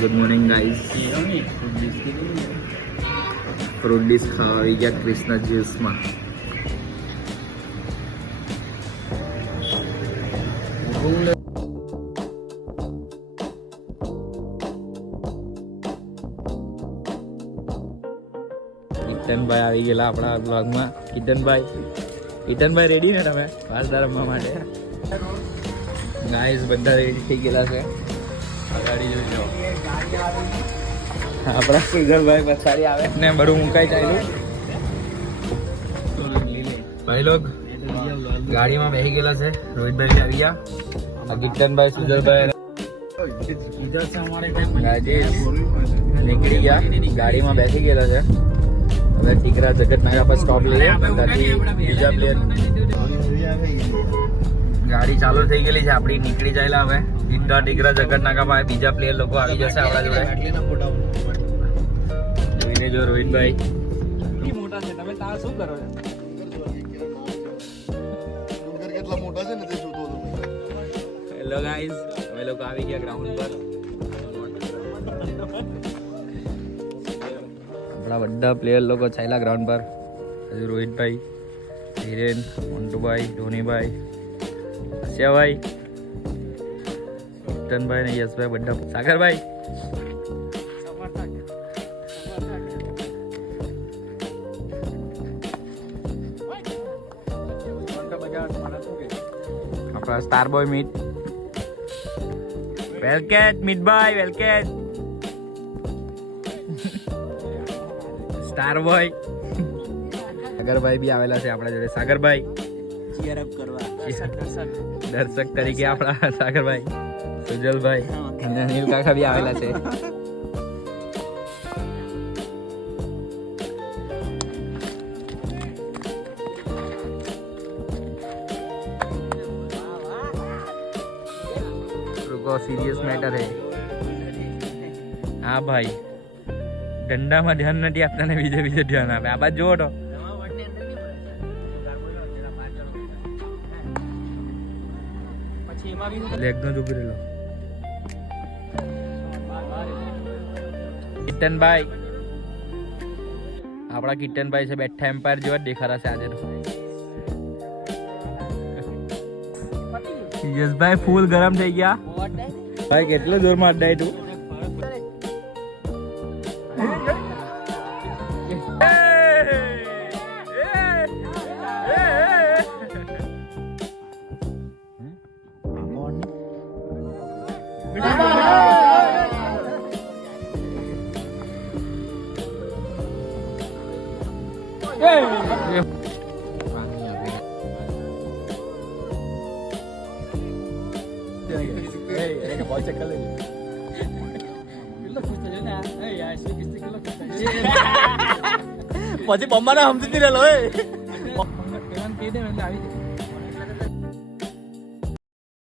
Good morning guys. Fruit dish ખાવા આવી ગયા ક્રિષ્ના જ્યુસમાં. કિટનભાઈ આવી ગયેલા આપણા બ્લોગમાં. કિટનભાઈ રેડી ને તમે વાસદા રમવા માટે? ગાઈઝ બધા રેડી થઈ ગયેલા છે. ગાડી જોઈ આપણા સુગરભાઈ પછાડી આવે ને બધું મુકાઈ ચાલ્યું. ભાઈ લોગ ગાડીમાં બેસી ગયેલા છે. રોહિતભાઈ આવી ગયા. કિટનભાઈ સુજલભાઈ નીકળી ગયા. ગાડીમાં બેસી ગયેલા છે. હવે ટીકરા જગત નાકા પર સ્ટોપ લઈએ. બીજા પ્લેયર ગાડી ચાલુ થઈ ગયેલી છે આપણી. નીકળી જાયેલા હવે ટીકરા જગત નાકા પાસે. બીજા પ્લેયર લોકો આવી જશે આપણા જોડે. જોઈને જો રોહિતભાઈ મોટા છે. તમે તાર શું કરો છો? કેટલા મોટા છે ને તે જોતો હતો. હેલો ગાઈઝ, અમે લોકો આવી ગયા ગ્રાઉન્ડ પર. આપણા બધા પ્લેયર લોકો ચાલ્યા ગ્રાઉન્ડ પર. હજુ રોહિતભાઈ, હિરેન, મોન્ટુભાઈ, ધોનીભાઈ, હસ્યાભાઈ, કિટનભાઈ ને યશભાઈ બધા. સાગરભાઈ આપણા સ્ટાર બોય મીટ. વેલકેટ મીટભાઈ, વેલકેટ સ્ટાર બોય. સાગરભાઈ બી આવેલા છે આપણા જોડે. સાગરભાઈ ચીયર અપ કરવા દર્શક તરીકે આપણા સાગરભાઈ, સુજલભાઈ અને અનિલ કાકા બી આવેલા છે. सीरियस मैटर है. हाँ भाई, डंडा में ध्यान नहीं आपता ने बीजे बीजे ध्यान आपे. आ बात जो तो लेग नो जो गिरेलो. કિટનભાઈ આપણા કિટનભાઈ છે બેઠા એમ્પાયર જેવા દેખા રહ્યા છે આજે તો. યશભાઈ ફૂલ ગરમ થઈ ગયા. ભાઈ કેટલો જોરમાં અડાય તું. પછી બમ્બાને સમજી રહેલો.